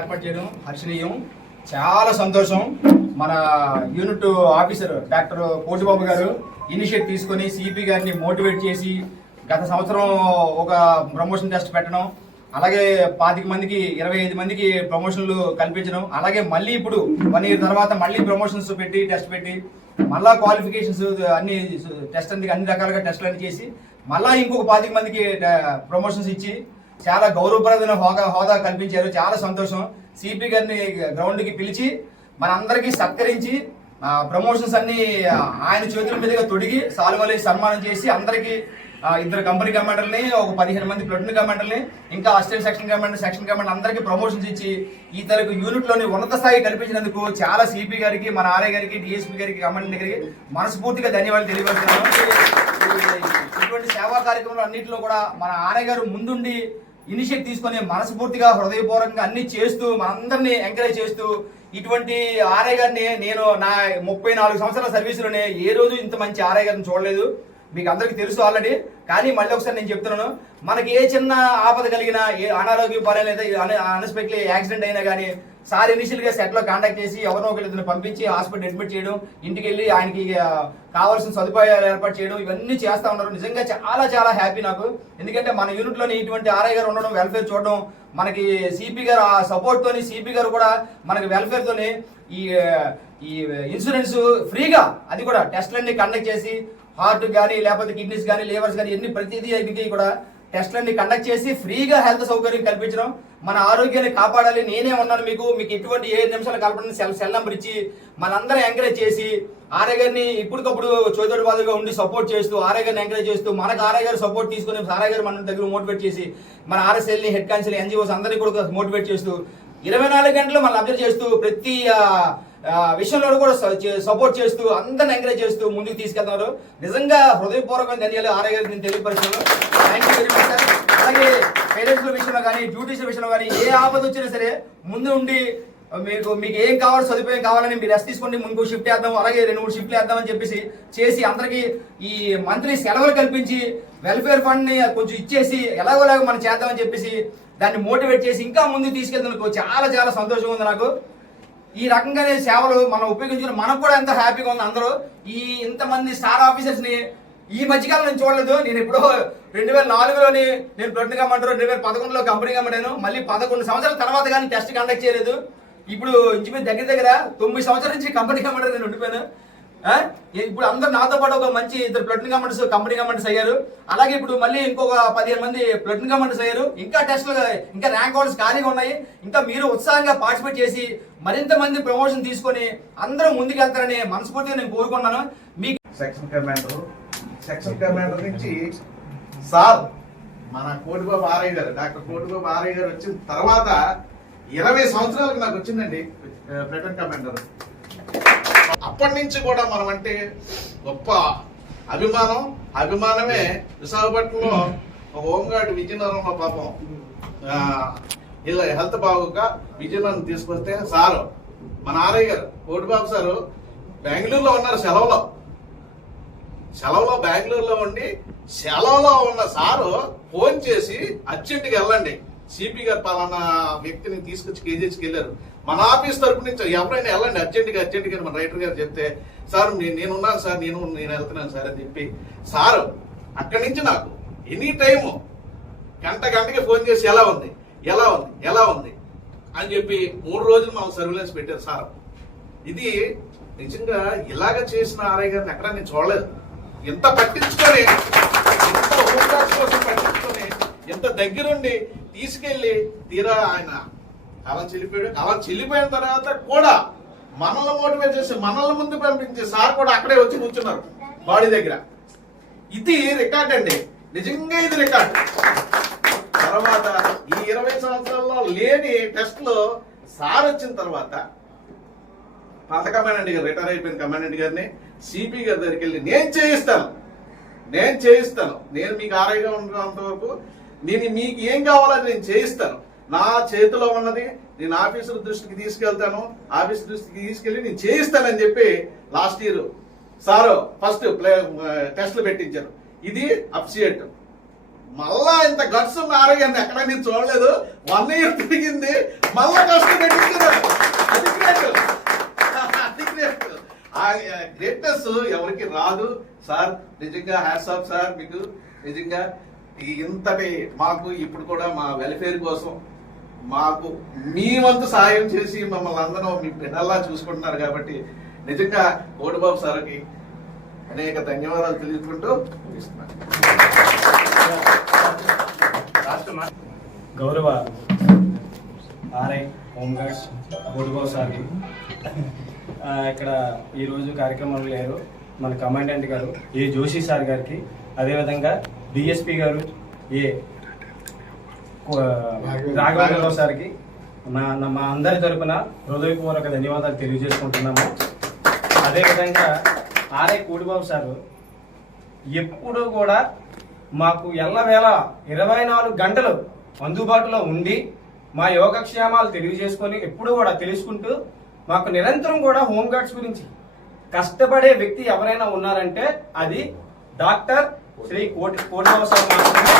ఏర్పాటు చేయడం హర్షణీయం. చాలా సంతోషం. మన యూనిట్ ఆఫీసర్ డాక్టర్ కోటిబాబు గారు ఇనిషియేట్ తీసుకొని సిపి గారిని మోటివేట్ చేసి గత సంవత్సరం ఒక ప్రమోషన్ టెస్ట్ పెట్టడం అలాగే పాతిక మందికి ఇరవై ఐదు మందికి ప్రమోషన్లు కల్పించడం అలాగే మళ్ళీ ఇప్పుడు వన్ ఇయర్ తర్వాత మళ్ళీ ప్రమోషన్స్ పెట్టి టెస్ట్ పెట్టి మళ్ళా క్వాలిఫికేషన్స్ అన్ని టెస్ట్ అన్ని అన్ని రకాలుగా టెస్ట్లు అన్ని చేసి మళ్ళీ ఇంకొక పాతిక మందికి ప్రమోషన్స్ ఇచ్చి చాలా గౌరవప్రదమైన హోదా హోదా కల్పించారు. చాలా సంతోషం. సిపి గారిని గ్రౌండ్కి పిలిచి మనందరికీ సత్కరించి ప్రమోషన్స్ అన్ని ఆయన చేతుల మీదుగా తొడిగి సాల్వలి సన్మానం చేసి అందరికీ ఇద్దరు కంపెనీ కమాండర్ని ఒక పదిహేను మంది ప్లటూన్ కమాండర్ని ఇంకా assistant section commander section commander అందరికీ ప్రమోషన్స్ ఇచ్చి ఈ తరకు యూనిట్లోని ఉన్నత స్థాయి కల్పించినందుకు చాలా సిపి గారికి మన ఆర్ఐ గారికి డిఎస్పీ గారికి కమాండర్ గారికి మనస్ఫూర్తిగా ధన్యవాదాలు తెలియజేస్తున్నాను ఇటువంటి సేవా కార్యక్రమాలు అన్నింటిలో కూడా మన ఆర్ఐ గారు ముందుండి ఇనిషియేట్ తీసుకొని మనస్ఫూర్తిగా హృదయపూర్వకంగా అన్ని చేస్తూ మనందరినీ ఎంకరేజ్ చేస్తూ ఇటువంటి ఆర్ఐ గారిని నేను నా ముప్పై నాలుగు సంవత్సరాల సర్వీసులోనే ఏ రోజు ఇంత మంచి ఆర్ఐ గారిని చూడలేదు. మీకు అందరికీ తెలుసు ఆల్రెడీ. కానీ మళ్ళీ ఒకసారి నేను చెప్తున్నాను మనకి ఏ చిన్న ఆపద కలిగినా ఏ అనారోగ్య పరైన లేదా అన్ఎక్స్పెక్ట్లీ యాక్సిడెంట్ అయినా కానీ సార్ ఇనిషియల్గా సెట్లో కాంటాక్ట్ చేసి ఎవరినో ఒకరి పంపించి హాస్పిటల్ అడ్మిట్ చేయడం ఇంటికి వెళ్ళి ఆయనకి కావాల్సిన సదుపాయాలు ఏర్పాటు చేయడం ఇవన్నీ చేస్తా ఉన్నారు. నిజంగా చాలా చాలా హ్యాపీ నాకు. ఎందుకంటే మన యూనిట్లోని ఇటువంటి ఆర్ఐ గారు ఉండడం వెల్ఫేర్ చూడడం మనకి సిపి గారు ఆ సపోర్ట్ తోని సిపి గారు కూడా మనకి వెల్ఫేర్ తోని ఈ ఈ ఇన్సూరెన్స్ ఫ్రీగా అది కూడా టెస్ట్లన్నీ కండక్ట్ చేసి హార్ట్ కానీ లేకపోతే కిడ్నీస్ కానీ లివర్స్ కానీ ఎన్ని ప్రతిదీ కూడా టెస్ట్లన్నీ కండక్ట్ చేసి ఫ్రీగా హెల్త్ సౌకర్యం కల్పించడం మన ఆరోగ్యాన్ని కాపాడాలి. నేనే ఉన్నాను మీకు. మీకు ఎటువంటి ఏ నిమిషాలు కలపడం. సెల్ సెల్ నెంబర్ ఇచ్చి మనందరం ఎంకరేజ్ చేసి ఆర్ఏ గారిని ఇప్పటికప్పుడు చోదోడు బాధగా ఉండి సపోర్ట్ చేస్తూ ఆరోగ్యాన్ని గారిని ఎంకరేజ్ చేస్తూ మనకు ఆర్ఏ గారు సపోర్ట్ తీసుకుని ఆర్ఏ గారు మన దగ్గర మోటివేట్ చేసి మన ఆర్ఎస్ఎల్ని హెడ్ కౌన్సిల్ ఎన్జిఓస్ అందరినీ కూడా మోటివేట్ చేస్తూ ఇరవై నాలుగు గంటలు మనం అబ్జర్వ్ చేస్తూ ప్రతి విషయంలో కూడా సపోర్ట్ చేస్తూ అందరిని ఎంకరేజ్ చేస్తూ ముందుకు తీసుకెళ్తున్నారు. నిజంగా హృదయపూర్వకంగా ధన్యాలు ఆర్ఐ గారికి నేను తెలియపరుస్తున్నాను. Thank you very much sir అలాగే పేరెంట్స్ విషయంలో కానీ డ్యూటీస్ విషయంలో కానీ ఏ ఆపద వచ్చినా సరే ముందు ఉండి మీకు మీకు ఏం కావాలో సదుపాయం కావాలని మీరు రెస్ట్ తీసుకోండి ముందు షిఫ్ట్ వేద్దాం అలాగే రెండు మూడు షిఫ్ట్లు వేద్దాం అని చెప్పేసి చేసి అందరికి ఈ మంత్లీ సెలవులు కల్పించి వెల్ఫేర్ ఫండ్ని కొంచెం ఇచ్చేసి ఎలాగోలాగ మనం చేద్దామని చెప్పేసి దాన్ని మోటివేట్ చేసి ఇంకా ముందుకు తీసుకెళ్తున్నందుకు చాలా చాలా సంతోషంగా ఉంది నాకు. ఈ రకంగానే సేవలు మనం ఉపయోగించుకుని మనకు కూడా ఎంత హ్యాపీగా ఉంది అందరూ. ఈ ఇంతమంది స్టార్ ఆఫీసర్స్ని ఈ మధ్యకాలం నేను చూడలేదు. నేను ఎప్పుడో రెండు వేల నాలుగులోని నేను ప్లట్ని కమ్మంటారు రెండు వేల పదకొండులో కంపెనీ కమ్మడాను మళ్ళీ పదకొండు సంవత్సరాల తర్వాత కానీ టెస్ట్ కండక్ట్ చేయలేదు. ఇప్పుడు ఇంచుమించు దగ్గర దగ్గర తొమ్మిది సంవత్సరాల నుంచి కంపెనీ కమ్మంటారు నేను ఉండిపోయాను. ఇప్పుడు అందరు నాతో పాటు ఒక మంచి ఇద్దరు ప్లట్ని కమాండర్స్ కంపెనీ కమాండర్స్ అయ్యారు. అలాగే ఇప్పుడు మళ్ళీ ఇంకొక పదిహేను మంది ప్లట్ని కమాండర్స్ అయ్యారు. ఇంకా టెస్ట్లు ఇంకా ర్యాంక్ హోల్డర్స్ ఖాళీగా ఉన్నాయి. ఇంకా మీరు ఉత్సాహంగా పార్టిసిపేట్ చేసి మరింత మంది ప్రమోషన్ తీసుకొని అందరూ ముందుకెళ్తారని మనస్ఫూర్తిగా నేను కోరుకున్నాను మీకు సెక్షన్ కమాండర్ సెక్షన్ కమాండర్ నుంచి సార్ మన కోటిబాబు ఆర్ఐ గారు డాక్టర్ కోటిబాబు ఆర్ఐ గారు వచ్చిన తర్వాత ఇరవై సంవత్సరాలకు నాకు వచ్చిందండి బ్రిటన్ కమాండర్ అప్పటి నుంచి కూడా మనం అంటే గొప్ప అభిమానం అభిమానమే విశాఖపట్నంలో ఒక హోంగార్డ్ విజయనగరంలో పాపం ఇలా హెల్త్ బాగోక విజయనగరం తీసుకొస్తే సారు మన ఆర్ఐ గారు కోటిబాబు సారు బెంగళూరులో ఉన్నారు సెలవులో. సెలవులో బెంగళూరులో ఉండి సెలవులో ఉన్న సారు ఫోన్ చేసి అర్జెంట్కి వెళ్ళండి. సిపి గారు పలానా వ్యక్తిని తీసుకొచ్చి కేజీహెచ్కి వెళ్ళారు. మన ఆఫీస్ తరపు నుంచి ఎవరైనా వెళ్ళండి అర్జెంట్గా అర్జెంట్గా మన రైటర్ గారు చెప్తే సార్ నేను నేనున్నాను సార్ నేను నేను వెళ్తున్నాను సార్ అని చెప్పి. సారు అక్కడి నుంచి నాకు ఎనీ టైము గంట గంటకి ఫోన్ చేసి ఎలా ఉంది? ఎలా ఉంది? ఎలా ఉంది? అని చెప్పి మూడు రోజులు మనం సర్వేలెన్స్ పెట్టారు సార్. ఇది నిజంగా ఇలాగ చేసిన ఆర్ఐ గారిని ఎక్కడ నేను చూడలేదు. ఎంత పట్టించుకొని ఎంత హోంగార్డ్స్ కోసం పట్టించుకొని ఎంత దగ్గరుండి తీసుకెళ్ళి తీరా ఆయన కాలం చెల్లిపోయాడు. కాలం చెల్లిపోయిన తర్వాత కూడా మనల్ని మోటివేట్ చేసి మనల్ని ముందు పంపించే సార్ కూడా అక్కడే వచ్చి కూర్చున్నారు బాడీ దగ్గర. ఇది రికార్డ్ అండి. నిజంగా ఇది రికార్డ్. తర్వాత ఈ ఇరవై సంవత్సరాల్లో లేని టెస్ట్లో సార్ వచ్చిన తర్వాత పాత కమాండెంట్ గారు రిటైర్ అయిపోయిన కమాండెంట్ గారిని సిపి గారి దగ్గరికి వెళ్ళి నేను చేయిస్తాను. నేను చేయిస్తాను. నేను మీకు ఆరోగ్యంగా ఉన్నంత వరకు నేను మీకు ఏం కావాలో నేను చేయిస్తాను. నా చేతిలో ఉన్నది నేను ఆఫీసుల దృష్టికి తీసుకెళ్తాను. ఆఫీస్ దృష్టికి తీసుకెళ్ళి నేను చేయిస్తానని చెప్పి last year sir first play టెస్ట్లు పెట్టించారు. ఇది అప్సియేట్ మళ్ళా ఇంత గట్స్ ఉన్న ఆరోగ్యాన్ని ఎక్కడ నేను చూడలేదు. వన్ ఇయర్ తిరిగింది. మళ్ళా కష్టం పెట్టించారు. అది అది గ్రేట్. ఆ గ్రేట్నెస్ ఎవరికి రాదు సార్ నిజంగా హ్యాట్స్ ఆఫ్ సార్ మీకు నిజంగా ఇంతటి మాకు ఇప్పుడు కూడా మా వెల్ఫేర్ కోసం మాకు మీ వంతు సాయం చేసి మమ్మల్ని అందరూ మీ పిల్లల్లా చూసుకుంటున్నారు కాబట్టి నిజంగా కోటిబాబు సార్కి అనేక ధన్యవాదాలు తెలుసుకుంటూ ముగిస్తున్నాను. గౌరవ ఆర్ఐ హోంగార్డ్స్ కోటిబాబు సార్కి ఇక్కడ ఈరోజు కార్యక్రమంలో లేరు మన కమాండెంట్ గారు ఏ జోషి సార్ గారికి. అదేవిధంగా డిఎస్పి గారు ఏ కో- రాఘవేంద్రరావు సార్కి. మా నా- మా అందరి తరపున హృదయపూర్వక ధన్యవాదాలు తెలియజేసుకుంటున్నాము. అదేవిధంగా ఆర్ఐ కోడిబాబు సారు ఎప్పుడూ కూడా మాకు ఎల్లవేళ ఇరవై నాలుగు గంటలు అందుబాటులో ఉండి మా యోగక్షేమాలు తెలియజేసుకొని ఎప్పుడూ కూడా తెలుసుకుంటూ మాకు నిరంతరం కూడా హోంగార్డ్స్ గురించి కష్టపడే వ్యక్తి ఎవరైనా ఉన్నారంటే అది డాక్టర్ శ్రీ కోటి మాత్రమే.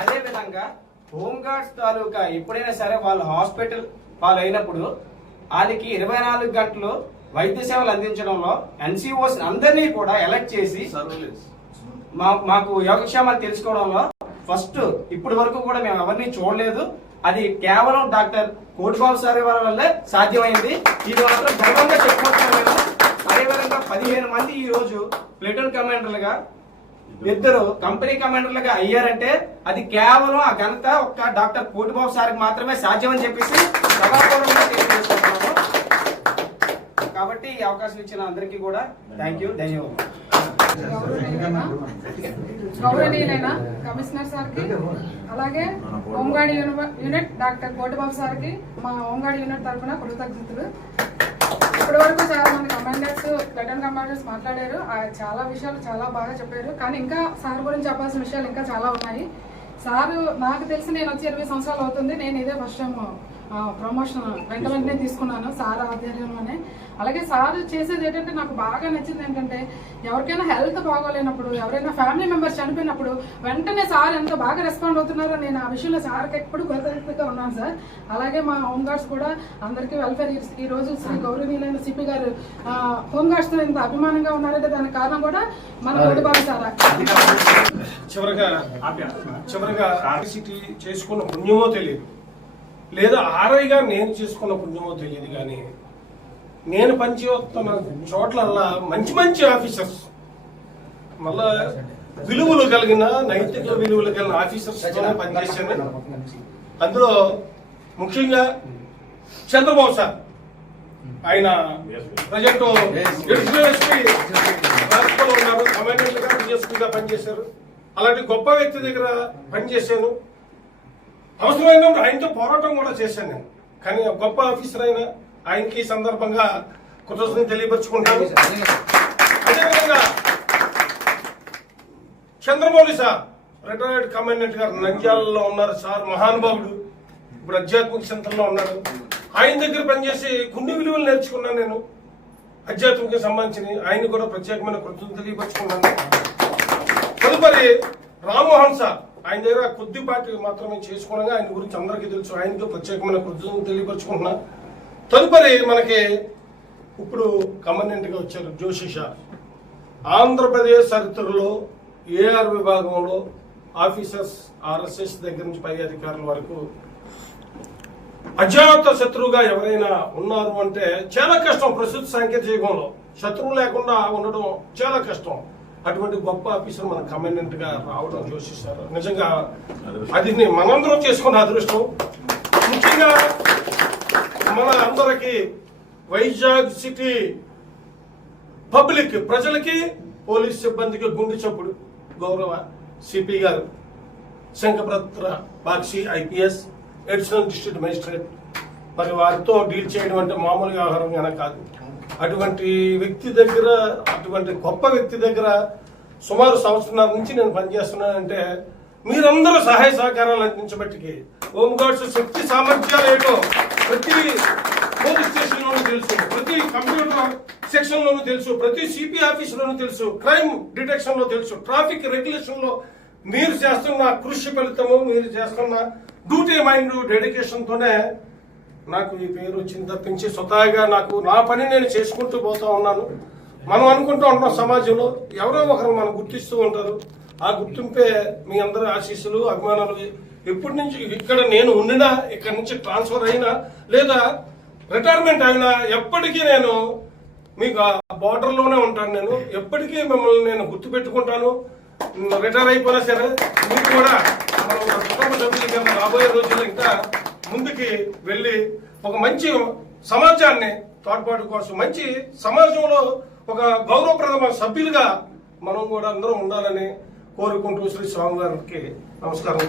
అదే విధంగా హోంగార్డ్స్ తాలూకా ఎప్పుడైనా సరే వాళ్ళు హాస్పిటల్ వాళ్ళు అయినప్పుడు వాళ్ళకి ఇరవై నాలుగు గంటలు వైద్య సేవలు అందించడంలో ఎన్సీఓస్ అందరినీ కూడా ఎలక్ట్ చేసి మాకు యోగక్షేమాలు తెలుసుకోవడంలో ఫస్ట్ ఇప్పటి వరకు కూడా మేము ఎవరిని చూడలేదు. అది కేవలం డాక్టర్ కోటిబాబు సార్ వారి వల్లే సాధ్యమైంది. ఇది మాత్రం గర్వంగా చెప్పుకుంటున్నాం అదేవిధంగా పదిహేను మంది ఈ రోజు ప్లేటూన్ కమాండర్లుగా ఇద్దరు కంపెనీ కమాండర్లుగా అయ్యారంటే అది కేవలం ఆ ఘనత ఒక్క డాక్టర్ కోటిబాబు సార్కి మాత్రమే సాధ్యమని చెప్పేసి కాబట్టి ఈ అవకాశం ఇచ్చిన అందరికీ కూడా థ్యాంక్ యూ. ధన్యవాదాలు. గౌరవనీయులైన కమిషనర్ సార్కి అలాగే హోంగార్డ్ యూనిట్ డాక్టర్ కోటిబాబు సార్కి మా హోంగార్డ్ యూనిట్ తరఫున కృతజ్ఞతలు. ఇప్పటి వరకు చాలా మంది కమాండర్స్ ప్లటన్ కమాండర్స్ మాట్లాడారు. ఆ చాలా విషయాలు చాలా బాగా చెప్పారు. కానీ ఇంకా సార్ గురించి చెప్పాల్సిన విషయాలు ఇంకా చాలా ఉన్నాయి. సారు నాకు తెలిసి నేను వచ్చి ఇరవై సంవత్సరాలు అవుతుంది. నేను ఇదే ఫస్ట్ టైం ప్రమోషన్ వెంట వెంటనే తీసుకున్నాను సార్ ఆధ్వర్యంలోనే. అలాగే సార్ చేసేది ఏంటంటే నాకు బాగా నచ్చింది ఏంటంటే ఎవరికైనా హెల్త్ బాగోలేనప్పుడు ఎవరైనా ఫ్యామిలీ మెంబర్స్ చనిపోయినప్పుడు వెంటనే సార్ ఎంత బాగా రెస్పాండ్ అవుతున్నారో నేను ఆ విషయంలో సార్కి ఎప్పుడు కృతజ్ఞతగా ఉన్నాను సార్. అలాగే మా హోమ్ గార్డ్స్ కూడా అందరికీ వెల్ఫేర్ ఈ రోజు శ్రీ గౌరవనీయులైన సిపి గారు ఆ, హోమ్ గార్డ్స్తో ఇంత అభిమానంగా ఉన్నారంటే దానికి కారణం కూడా మన కోటిబాబు సార్. చివరగా చివరగా చేసుకున్న పుణ్యమో తెలియదు. లేదా ఆర్ఐగా నేను చేసుకున్న పుణ్యమో తెలియదు కానీ నేను పనిచేస్తున్న చోట్లల్లా మంచి మంచి ఆఫీసర్స్ మళ్ళా విలువలు కలిగిన నైతిక విలువలు కలిగిన ఆఫీసర్స్ పనిచేశాను. అందులో ముఖ్యంగా చంద్రబాబు సార్. ఆయన ప్రజెంట్ ఉన్నారు. కమాండెంట్గా పనిచేశారు. అలాంటి గొప్ప వ్యక్తి దగ్గర పనిచేశాను. అవసరమైనప్పుడు ఆయనతో పోరాటం కూడా చేశాను నేను. కానీ గొప్ప ఆఫీసర్ అయిన ఆయనకి సందర్భంగా కృతజ్ఞత తెలియపరుచుకుంటాను. అదేవిధంగా చంద్రమౌళి సార్ రిటైర్డ్ కమాండెంట్ గారు నంద్యాలలో ఉన్నారు. సార్ మహానుభావుడు. ఇప్పుడు ఆధ్యాత్మిక చింతనలో ఉన్నారు ఆయన దగ్గర పనిచేసి కొన్ని విలువలు నేర్చుకున్నాను నేను. ఆధ్యాత్మిక సంబంధించి ఆయన కూడా ప్రత్యేకమైన కృతజ్ఞత తెలియపరుచుకున్నాను తదుపరి రామ్మోహన్ సార్. ఆయన దగ్గర కొద్దిపాటి మాత్రమే చేసుకున్నాగా ఆయన గురించి అందరికీ తెలుసు. ఆయనకి ప్రత్యేకమైన కృతజ్ఞతలు తెలియపరుచుకుంటున్నా. తదుపరి మనకి ఇప్పుడు కమాండెంట్గా వచ్చారు జోషి షా. ఆంధ్రప్రదేశ్ చరిత్రలో ఏఆర్ విభాగంలో ఆఫీసర్స్ ఆర్ఎస్ఎస్ దగ్గర నుంచి పై అధికారుల వరకు అజాత శత్రువుగా ఎవరైనా ఉన్నారు అంటే చాలా కష్టం ప్రస్తుత సాంకేతిక యుగంలో. శత్రువు లేకుండా ఉండడం చాలా కష్టం. అటువంటి గొప్ప ఆఫీసర్ మన కమాండెంట్గా రావడం చూసిస్తారు నిజంగా అది మనందరం చేసుకున్న అదృష్టం. ముఖ్యంగా మన అందరికి వైజాగ్ సిటీ పబ్లిక్ ప్రజలకి పోలీస్ సిబ్బందికి గుండె చప్పుడు. గౌరవ సిపి గారు Shankhabrata Bagchi IPS additional district magistrate మరి వారితో డీల్ చేయడం అంటే మామూలు వ్యవహారం కాదు. అటువంటి వ్యక్తి దగ్గర అటువంటి గొప్ప వ్యక్తి దగ్గర సుమారు సంవత్సరాల నుంచి నేను పనిచేస్తున్నానంటే మీరందరూ సహాయ సహకారాలు అందించబట్టికి హోమ్ గార్డ్స్ శక్తి సామర్థ్యాలు ఏంటో ప్రతి పోలీస్ స్టేషన్లోనూ తెలుసు ప్రతి కంప్యూటర్ సెక్షన్లోనూ తెలుసు ప్రతి సిపి ఆఫీసులోనూ తెలుసు క్రైమ్ డిటెక్షన్లో తెలుసు ట్రాఫిక్ రెగ్యులేషన్లో మీరు చేస్తున్న కృషి ఫలితము మీరు చేస్తున్న డ్యూటీ మైండ్ డెడికేషన్తోనే నాకు ఈ పేరు వచ్చింది తప్పించి స్వతహాగా నాకు నా పని నేను చేసుకుంటూ పోతా ఉన్నాను. మనం అనుకుంటూ ఉంటాం సమాజంలో ఎవరో ఒకరు మనం గుర్తిస్తూ ఉంటారు. ఆ గుర్తింపే మీ అందరి ఆశీస్సులు అభిమానాలు. ఎప్పటి నుంచి ఇక్కడ నేను ఉండినా ఇక్కడ నుంచి ట్రాన్స్ఫర్ అయినా లేదా రిటైర్మెంట్ అయినా ఎప్పటికీ నేను మీకు ఆ బార్డర్లోనే ఉంటాను నేను. ఎప్పటికీ మిమ్మల్ని నేను గుర్తు పెట్టుకుంటాను రిటైర్ అయిపోయినా సరే మీకు కూడా మనం కుటుంబ సభ్యులు రాబోయే రోజుల్లో ఇంకా ముందుకి వెళ్ళి ఒక మంచి సమాజాన్ని తోడ్పాటు కోసం మంచి సమాజంలో ఒక గౌరవప్రదమైన సభ్యులుగా మనం కూడా అందరూ ఉండాలని కోరుకుంటూ శ్రీ స్వామి గారికి నమస్కారం.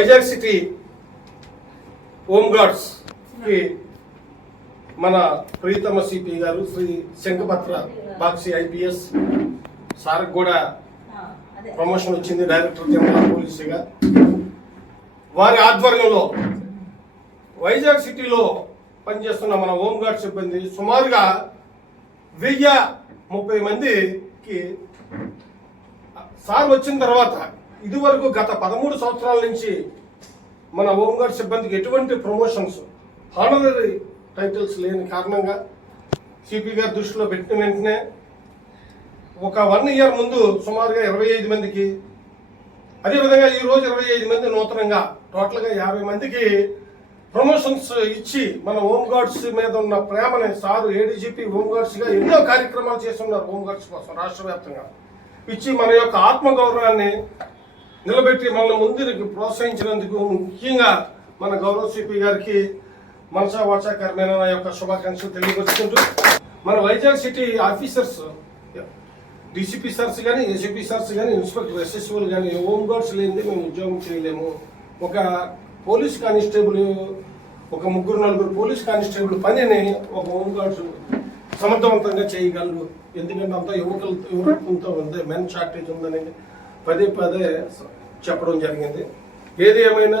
వైజాగ్ సిటీ హోమ్కి మన ప్రీతమ సిపి గారు శ్రీ శంఖపత్ర బాక్సీ ఐపీఎస్ సార్ కూడా ప్రమోషన్ వచ్చింది డైరెక్టర్ జనరల్ పోలీసుగా వారి ఆధ్వర్యంలో వైజాగ్ సిటీలో పనిచేస్తున్న మన హోంగార్డ్ సిబ్బంది సుమారుగా వెయ్యి ముప్పై మందికి సార్ వచ్చిన తర్వాత ఇదివరకు గత పదమూడు సంవత్సరాల నుంచి మన హోంగార్డ్ సిబ్బందికి ఎటువంటి ప్రమోషన్స్ హానరీ టైటిల్స్ లేని కారణంగా సిపి గారి దృష్టిలో పెట్టిన వెంటనే ఒక వన్ ఇయర్ ముందు సుమారుగా ఇరవై ఐదు మందికి అదేవిధంగా ఈ రోజు ఇరవై ఐదు మంది నూతనంగా టోటల్గా యాభై మందికి ప్రమోషన్స్ ఇచ్చి మన హోంగార్డ్స్ మీద ఉన్న ప్రేమని సారు ఏడీజీపీ హోంగార్డ్స్గా ఎన్నో కార్యక్రమాలు చేస్తున్నారు హోంగార్డ్స్ కోసం రాష్ట్ర వ్యాప్తంగా ఇచ్చి మన యొక్క ఆత్మగౌరవాన్ని నిలబెట్టి మనల్ని ముందుకు ప్రోత్సహించినందుకు ముఖ్యంగా మన గౌరవ సిపి గారికి మనసా వాచాకరమైన నా యొక్క శుభాకాంక్షలు తెలియపరుచుకుంటూ మన Vizag city officers DCP sirs కానీ ఏసీపీ సార్స్ కానీ ఇన్స్పెక్టర్ ఎస్ఎస్ఓలు కానీ హోమ్ గార్డ్స్ లేనిదే మేము ఉద్యోగం చేయలేము. ఒక పోలీస్ కానిస్టేబుల్ ఒక ముగ్గురు నలుగురు పోలీస్ కానిస్టేబుల్ పనిని ఒక హోమ్ గార్డ్స్ సమర్థవంతంగా చేయగలరు. ఎందుకంటే అంతా యువకులు యువకులతో ఉంది మెన్ షార్టేజ్ ఉందని పదే పదే చెప్పడం జరిగింది. ఏది ఏమైనా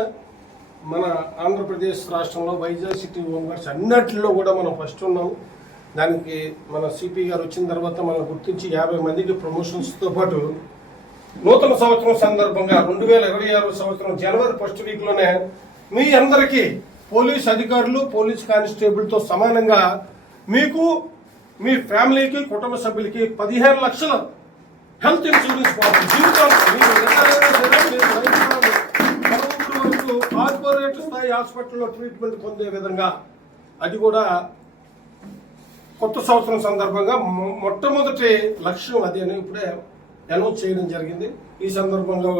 మన ఆంధ్రప్రదేశ్ రాష్ట్రంలో వైజాగ్ సిటీ ఓనర్స్ అన్నిటిలో కూడా మనం ఫస్ట్ ఉన్నాము దానికి మన సిపి గారు వచ్చిన తర్వాత మనం గుర్తించి యాభై మందికి ప్రమోషన్స్తో పాటు నూతన సంవత్సరం సందర్భంగా రెండు వేల ఇరవై ఆరు సంవత్సరం జనవరి ఫస్ట్ వీక్లోనే మీ అందరికీ పోలీస్ అధికారులు పోలీస్ కానిస్టేబుల్తో సమానంగా మీకు మీ ఫ్యామిలీకి కుటుంబ సభ్యులకి పదిహేను లక్షల హెల్త్ ఇన్సూరెన్స్ పాలసీ. జీవితాంతం మీరు వరకు కార్పొరేట్ స్థాయి హాస్పిటల్లో ట్రీట్మెంట్ పొందే విధంగా అది కూడా కొత్త సంవత్సరం సందర్భంగా మొట్టమొదటి లక్ష్యం అది అని ఇప్పుడే అనౌన్స్ చేయడం జరిగింది. ఈ సందర్భంలో